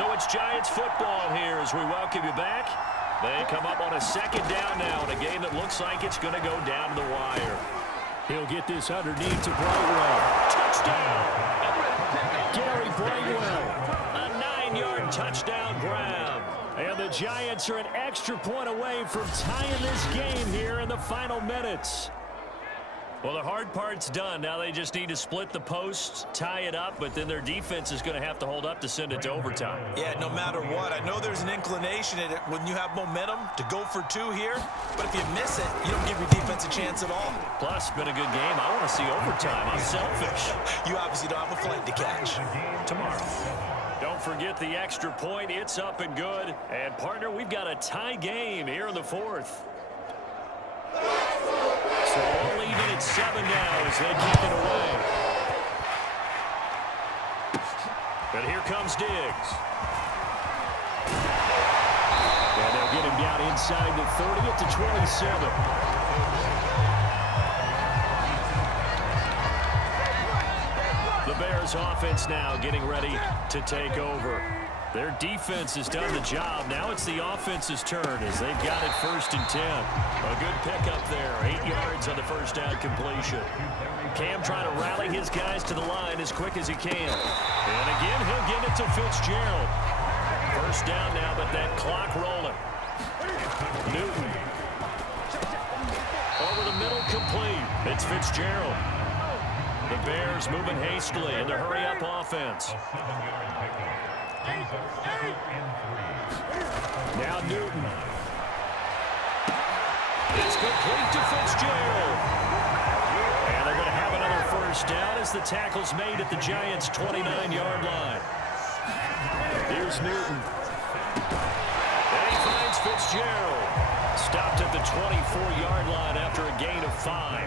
So it's Giants football here as we welcome you back. They come up on a second down now in a game that looks like it's going to go down to the wire. He'll get this underneath to Brightwell. Touchdown! Gary Brightwell. A 9-yard touchdown grab. And the Giants are an extra point away from tying this game here in the final minutes. Well, the hard part's done. Now they just need to split the posts, tie it up, but then their defense is going to have to hold up to send it to overtime. Yeah, no matter what. I know there's an inclination in it when you have momentum to go for two here, but if you miss it, you don't give your defense a chance at all. Plus, it's been a good game. I want to see overtime. I'm selfish. You obviously don't have a flight to catch. Tomorrow. Don't forget the extra point. It's up and good. And, partner, we've got a tie game here in the fourth. So all even at 7 now as they kick it away. But here comes Diggs. And they'll get him down inside the 30 at the 27. The Bears offense now getting ready to take over. Their defense has done the job. Now it's the offense's turn as they've got it 1st and 10. A good pickup there. 8 yards on the first down completion. Cam trying to rally his guys to the line as quick as he can. And again, he'll get it to Fitzgerald. First down now, but that clock rolling. Newton. Over the middle, complete. It's Fitzgerald. The Bears moving hastily in their hurry-up offense. Now Newton. It's complete to Fitzgerald. And they're going to have another first down as the tackle's made at the Giants' 29-yard line. Here's Newton. And he finds Fitzgerald. Stopped at the 24-yard line after a gain of 5.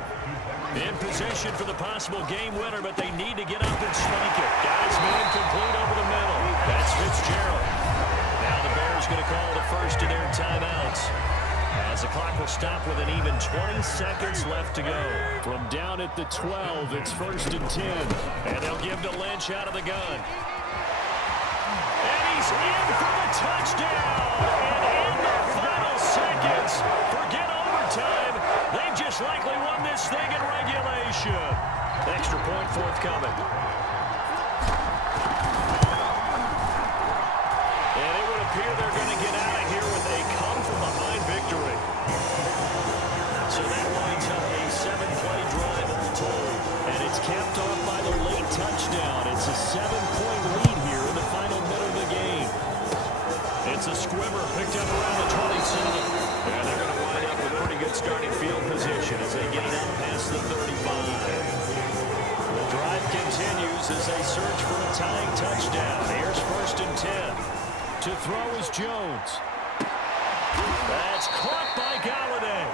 In position for the possible game winner, but they need to get up and strike it. Guys moving complete over the middle. That's Fitzgerald. Now the Bears going to call the first of their timeouts. As the clock will stop with an even 20 seconds left to go. From down at the 12, it's 1st and 10. And they'll give to Lynch out of the gun. And he's in for the touchdown. And in the final seconds, forget overtime. They've just likely won this thing in regulation. Extra point forthcoming. And it would appear they're going to get out of here with a come-from-behind victory. So that winds up a 7-play drive all told. And it's capped off by the late touchdown. It's a 7-point lead here in the final minute of the game. It's a squibber picked up around the 27. And they're going to wind up with pretty good starting field position as they get it out past the 35. The drive continues as they search for a tying touchdown. Here's 1st and 10. To throw is Jones. That's caught by Galladay.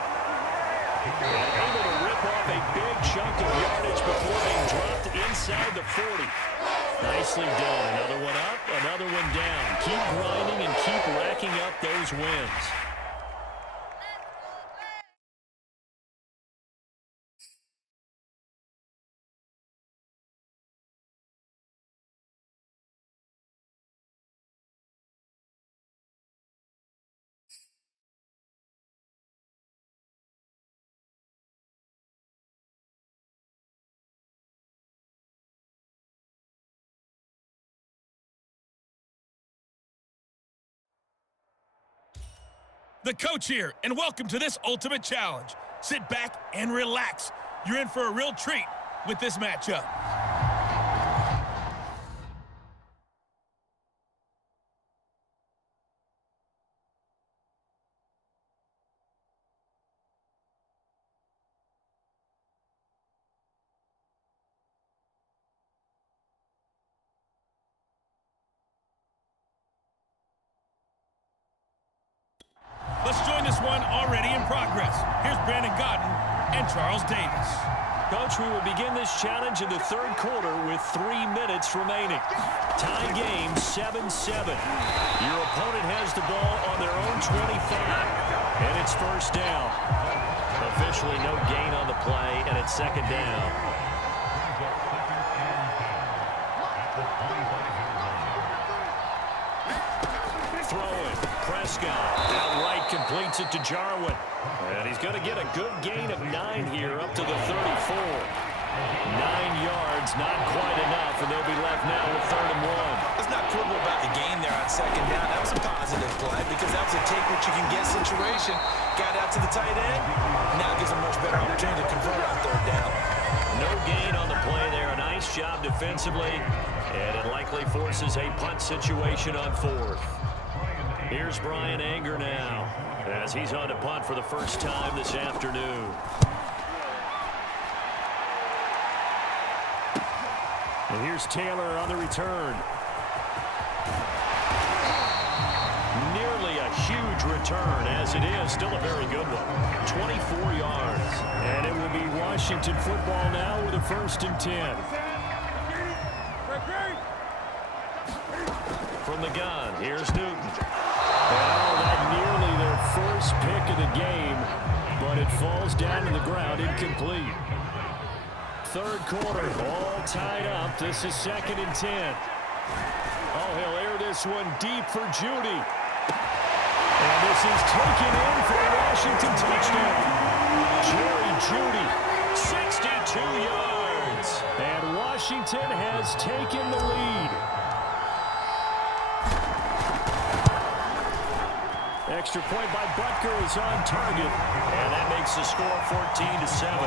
And able to rip off a big chunk of yardage before being dropped inside the 40. Nicely done. Another one up, another one down. Keep grinding and keep racking up those wins. The coach here, and welcome to this ultimate challenge. Sit back and relax. You're in for a real treat with this matchup. Let's join this one already in progress. Here's Brandon Godden and Charles Davis. Coach, we will begin this challenge in the 3rd quarter with 3 minutes remaining. Tie game 7-7. Your opponent has the ball on their own 25, and it's 1st down. Officially no gain on the play, and it's 2nd down. throwing. Prescott outright completes it to Jarwin. And he's going to get a good gain of 9 here up to the 34. 9 yards, not quite enough, and they'll be left now with 3rd and 1. Let's not quibble about the gain there on 2nd down. That was a positive play because that was a take-what-you-can-get situation. Got out to the tight end. Now gives a much better opportunity to convert on 3rd down. No gain on the play there. A nice job defensively, and it likely forces a punt situation on 4th. Here's Brian Anger now as he's on to punt for the first time this afternoon. And here's Taylor on the return. Nearly a huge return, as it is. Still a very good one. 24 yards. And it will be Washington football now with a 1st and 10. From the gun, here's Newton. Oh, that nearly their first pick of the game, but it falls down to the ground, incomplete. 3rd quarter, all tied up. This is 2nd and 10. Oh, he'll air this one deep for Judy. And this is taken in for a Washington touchdown. Jerry Judy, 62 yards. And Washington has taken the lead. Extra point by Butker is on target. And that makes the score 14-7.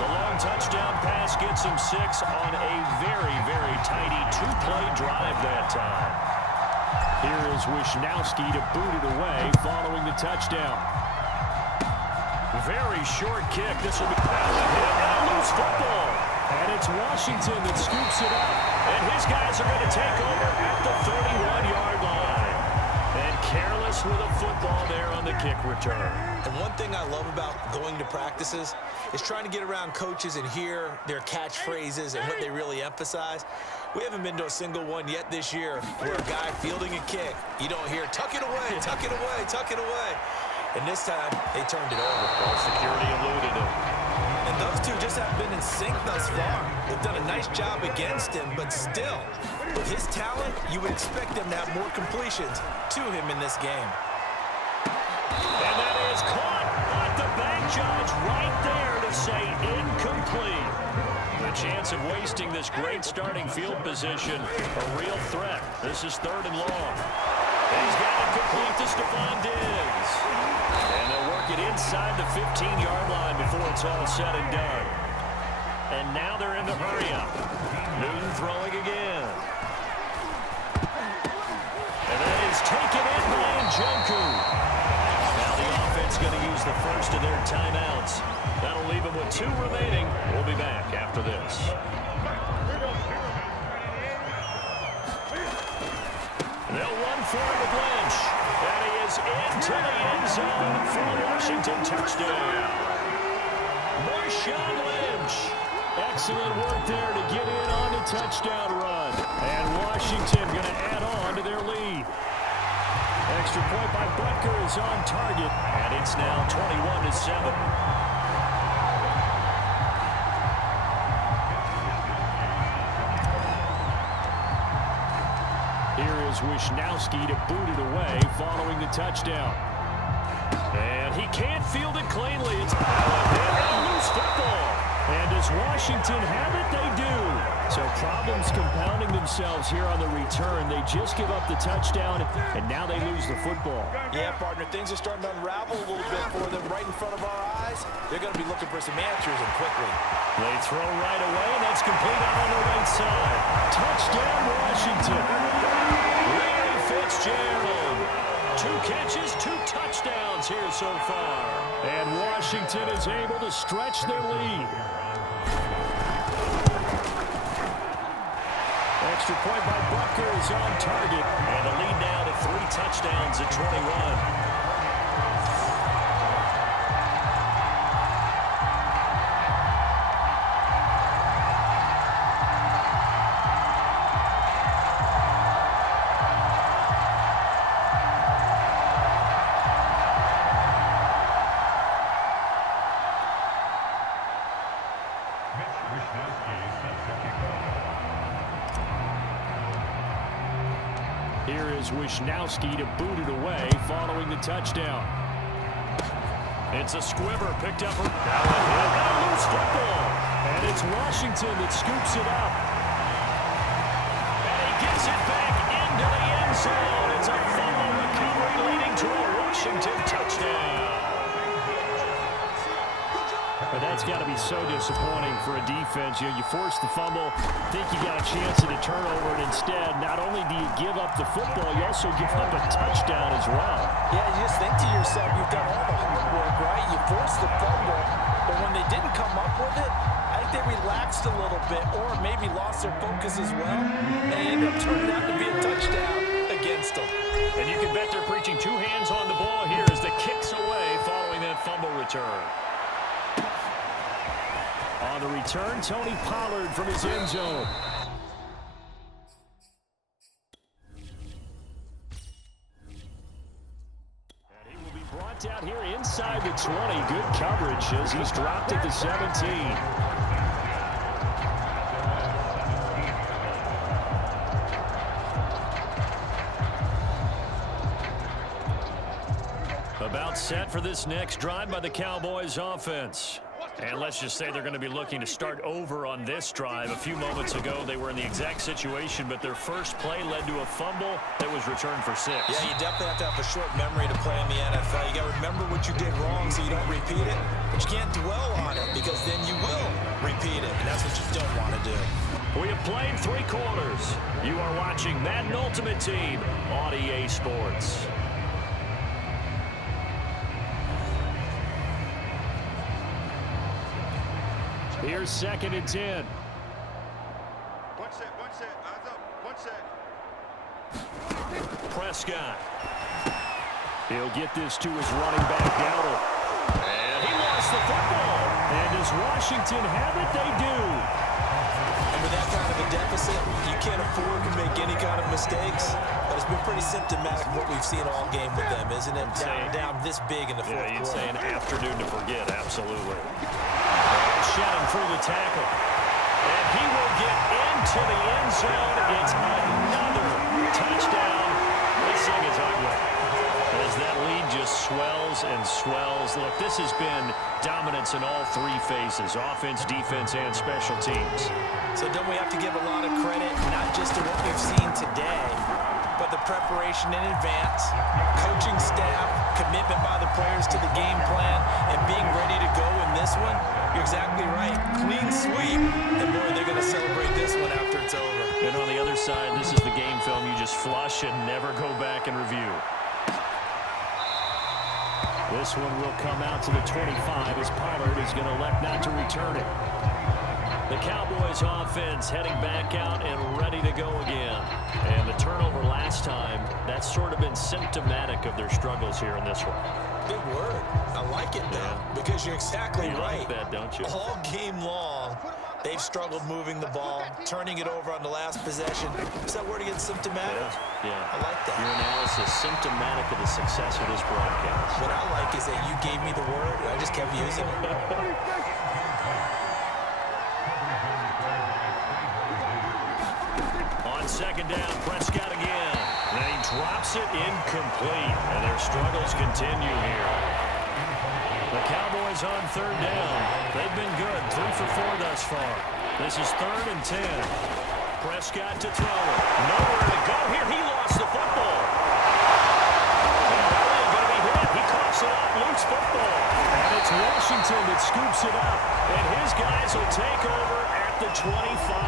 The long touchdown pass gets him 6 on a very, very tidy 2-play drive that time. Here is Wisnowski to boot it away following the touchdown. Very short kick. This will be a loose football. And it's Washington that scoops it up. And his guys are going to take over at the 31-yard line. And careless with a football there on the kick return. And one thing I love about going to practices is trying to get around coaches and hear their catchphrases and what they really emphasize. We haven't been to a single one yet this year where a guy fielding a kick, you don't hear, tuck it away, tuck it away, tuck it away. And this time, they turned it over. Ball security eluded him. And those two just haven't been in sync thus far. They've done a nice job against him, but still, with his talent, you would expect them to have more completions to him in this game. And that is caught, but the bank judge right there to say incomplete. The chance of wasting this great starting field position, a real threat. This is 3rd and long. And he's got it complete to Stephon Diggs. And they'll work it inside the 15-yard line before it's all said and done. And now they're in the hurry-up. Newton throwing again. And that is taken in by Njoku. Now the offense going to use the first of their timeouts. That'll leave them with 2 remaining. We'll be back after this. They'll run for it with Lynch. And he is into the end zone for a Washington touchdown. Marshawn Lynch. Excellent work there to get in on the touchdown run. And Washington going to add on to their lead. Extra point by Butker is on target. And it's now 21-7. Here is Wisnowski to boot it away following the touchdown. And he can't field it cleanly. It's a loose football. And does Washington have it? They do. So problems compounding themselves here on the return. They just give up the touchdown, and now they lose the football. Yeah, partner, things are starting to unravel a little bit for them right in front of our eyes. They're going to be looking for some answers, and quickly. They throw right away, and that's complete out on the right side. Touchdown, Washington. Larry Fitzgerald. 2 catches, 2 touchdowns here so far. And Washington is able to stretch their lead. Extra point by Butker is on target. And the lead now to 3 touchdowns at 21. Here is Wisnowski to boot it away following the touchdown. It's a squibber picked up. Now a loose football. And it's Washington that scoops it up. And he gets it back into the end zone. It's a fumble recovery leading to a Washington touchdown. But that's got to be so disappointing for a defense. You know, you force the fumble, think you got a chance at a turnover, and instead, not only do you give up the football, you also give up a touchdown as well. Yeah, you just think to yourself, you've done all the hard work, right? You forced the fumble, but when they didn't come up with it, I think they relaxed a little bit or maybe lost their focus as well, and it ended up turning out to be a touchdown against them. And you can bet they're preaching two hands on the ball here as the kick's away following that fumble return. On the return, Tony Pollard from his end zone. And he will be brought down here inside the 20. Good coverage as he's dropped at the 17. About set for this next drive by the Cowboys offense. And let's just say they're going to be looking to start over on this drive. A few moments ago, they were in the exact situation, but their first play led to a fumble that was returned for 6. Yeah, you definitely have to have a short memory to play in the NFL. You got to remember what you did wrong so you don't repeat it, but you can't dwell on it because then you will repeat it, and that's what you don't want to do. We have played 3 quarters. You are watching Madden Ultimate Team on EA Sports. Here's 2nd and 10. One set, eyes up, one set. Prescott. He'll get this to his running back, Dowdle. And he lost the football. And does Washington have it? They do. And with that kind of a deficit, you can't afford to make any kind of mistakes. But it's been pretty symptomatic of what we've seen all game with them, isn't it? Down this big in the fourth quarter. Yeah, you'd say an afternoon to forget, absolutely. Shedding through the tackle. And he will get into the end zone. It's another touchdown. This thing is ugly. As that lead just swells and swells. Look, this has been dominance in all 3 phases, offense, defense, and special teams. So don't we have to give a lot of credit, not just to what we've seen today, but the preparation in advance, coaching staff, commitment by the players to the game plan, and being ready to go in this one? You're exactly right. Clean sweep, and boy, they're going to celebrate this one after it's over. And on the other side, this is the game film you just flush and never go back and review. This one will come out to the 25 as Pollard is going to elect not to return it. The Cowboys offense heading back out and ready to go again. And the turnover last time, that's sort of been symptomatic of their struggles here in this one. Big word. I like it now because you're exactly right. Like that, don't you? All game long, they've struggled moving the ball, turning it over on the last possession. Is that word again, symptomatic? Yeah. I like that. Your analysis symptomatic of the success of this broadcast. What I like is that you gave me the word, and I just kept using it. On 2nd down, Prescott again. And he drops it incomplete. And their struggles continue here. The Cowboys on 3rd down. They've been good. 3 for 4 thus far. This is 3rd and 10. Prescott to throw it. Nowhere to go here. He lost the football. And Elliott going to be hit. He coughs it up. Loose football. And it's Washington that scoops it up. And his guys will take over at the 25.